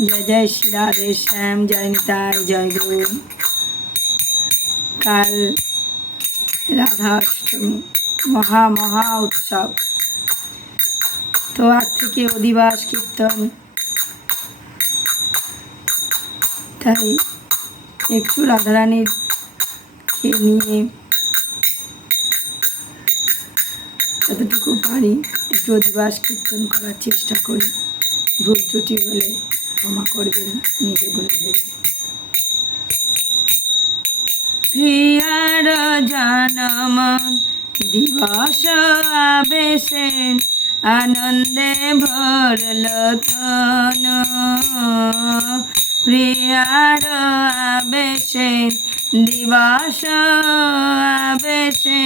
जय जय श्री राधे श्याम, जय निताय, जय गुरु। কাল রাধাষ্টমী মহা মহা উৎসব। তো আজ থেকে অধিবাস কীর্তন, তাই একটু রাধারানীকে নিয়ে যতটুকু পারি একটু অধিবাস কীর্তন করার চেষ্টা করি। ভুল ত্রুটি হলে ক্ষমা করবেন, নিজে বলে ভেবে। প্রিয়ার জনম দিবস আবেশে আনন্দে ভরল তন, প্রিয়ার আবেশে দিবস আবেশে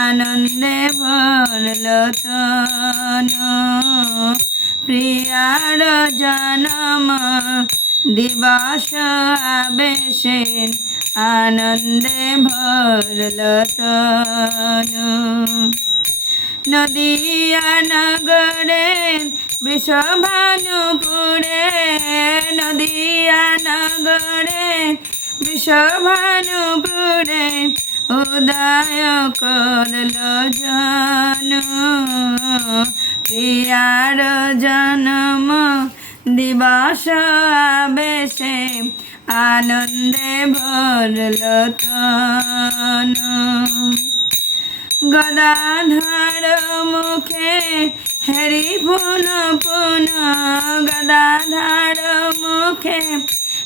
আনন্দে ভরল তন, প্রিয়ার জনম দিবস আবেশে আনন্দে ভরল তন। নদিয়া নগরে বৃষভানুপুরে, নদিয়া নগরে বৃষভানুপুরে উদয় করল জন, প্রিয়ার জনম দিবস আবেশে আনন্দে ভরল তন। গদাধর মুখে হরি পুন পুন, গদাধর মুখে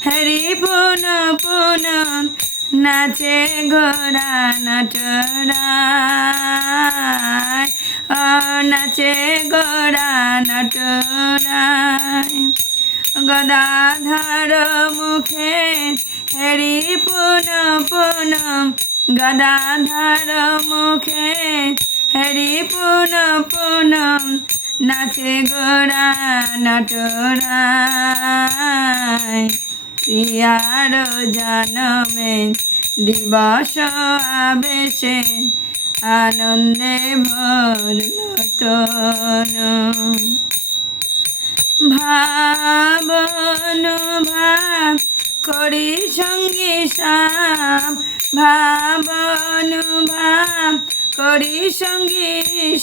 হরি পুন পুন নাচে ঘোড়া নটরায়, নাচে ঘোড়া নটরায়। গদাধর মুখে হরি পুন পুন, গদাধর মুখে হরি পুন পুন নাচে ঘোড়া নটরায়, প্রিয়ার জনমে দিবস আবেশে আনন্দে ভরল তন। ভাবনুভাব করি সঙ্গী সাম, ভাবনুভাব করি সঙ্গী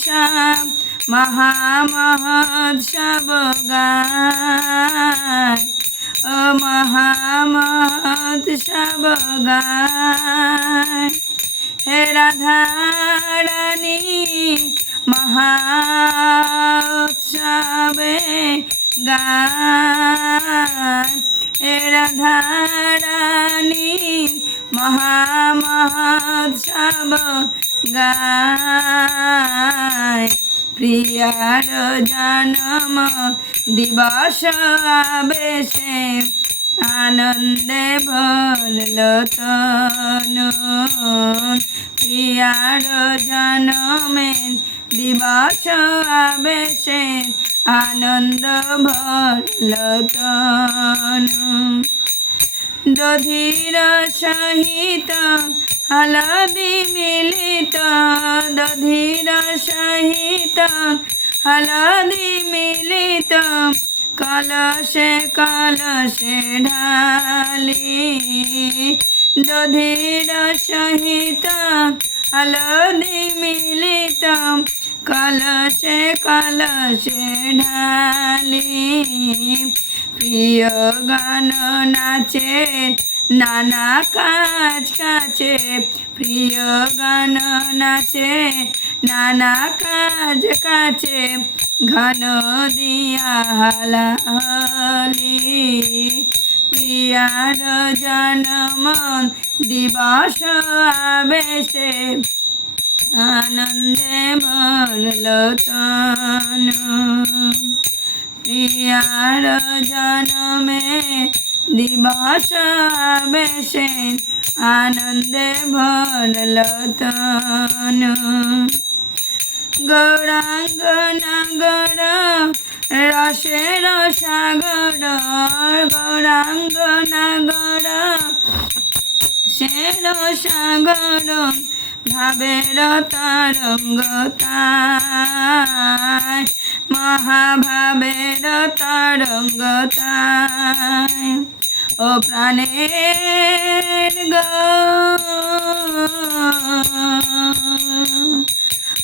সাম মহামহোৎসব গায়, ও মহামহোৎসব গায়। হে রাধারানী মহোৎসবে গায়, হে রাধারানী মহামহোৎসব গায়, প্রিয়ার জনম দিবস আবেশে আনন্দে ভরল তন, প্রিয়ার জনমে দিবস আবেশে আনন্দ ভরল তন। দধির সহিত হলদি মিলিত, দধির সহিত হলদি মিলিত কলসে কলসে ঢালি, দধির সহিত হলদি মিলিত কলসে কলসে ঢালি, প্রিয় গান নাচে নানা কাজ কাছে, প্রিয় গান নাচে নানা কাজ কাছে ঘন দিয়া হালালি, প্রিয়ার জনম দিবস আবেশে আনন্দে ভরল তন, প্রিয়ার জনমে দিবস আবেশে আনন্দে ভরল তন। গৌরাঙ্গ নগর রসের সাগর, গৌরাঙ্গ নগর সের সাগর ভাবের তরঙ্গ তাই, মহাভাবের তরঙ্গতায় ও প্রাণের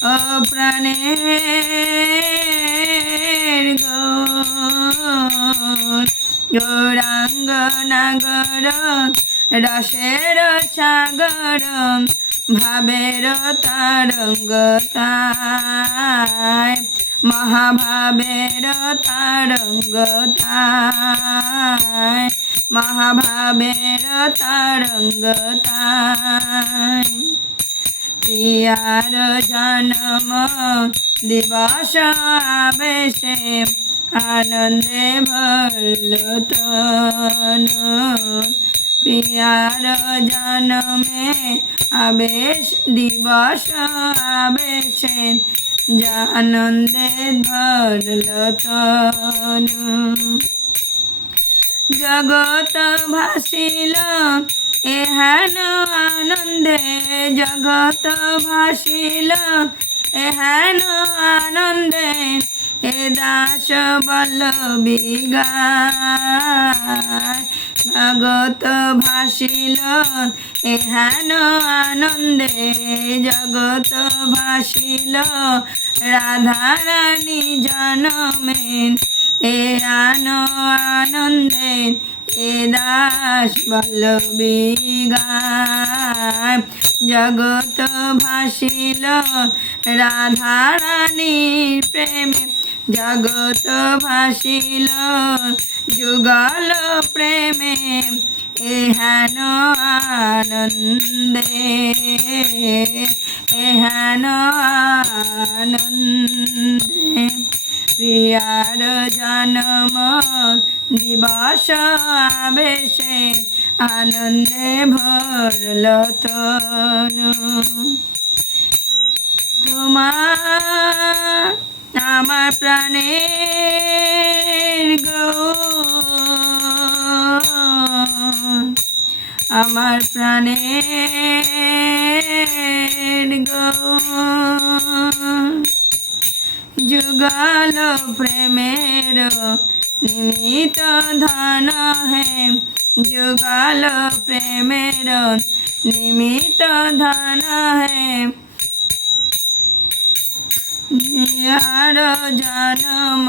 ও প্রাণের গৌরাঙ্গ নাগর রসের সাগর ভাবের তরঙ্গতায় মহাভাবের তরঙ্গতায় মহাভাবের তরঙ্গতায় প্রিয়ার জন্ম দিবস আবেশে আনন্দে ভরল তনু প্রিয়ার জন্মে আবেশ দিবস আবেশে আনন্দে ভরল তনু জগৎ ভাসিল এহেন আনন্দে জগৎ ভাসিল এহেন আনন্দে এ দাস বল্লভী গায় জগৎ ভাসিল এহেন আনন্দে জগৎ ভাসিল রাধারানী জনমেন এ আনন্দে এ দাস বল্লভী গায় জগৎ ভাসিল রাধারানীর প্রেমে জগৎ ভাসিল যুগল প্রেমে এহেন আনন্দে এহেন আনন্দে প্রিয়ার জন্ম দিবস আবেশে আনন্দে ভরল তনু তোমার আমার প্রাণের আমার প্রাণের যুগল প্রেমের নিমিত ধন হে যুগল প্রেমের নিমিত ধন হে আর জন্ম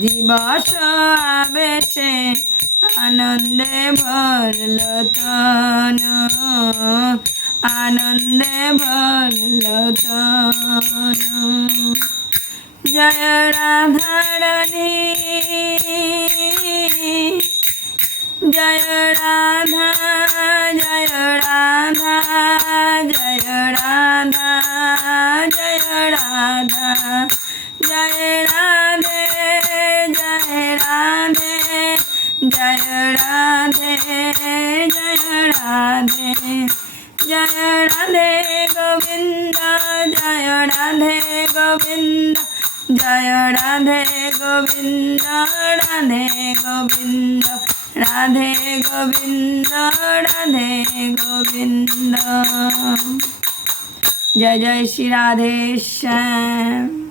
দিবস আবেশে আনন্দে ভরল তনু আনন্দে ভরল তনু জয় রাধারানী জয় রাধা জয় রাধা জয় রাধা জয় রাধা জয় রাধে জয় রাধে জয় রাধে জয় রাধে জয় রাধে গোবিন্দ জয় রাধে গোবিন্দ জয় রাধে গোবিন্দ রাধে গোবিন্দ রাধে গোবিন্দ রাধে গোবিন্দ জয় জয় শ্রী রাধে শ্যাম।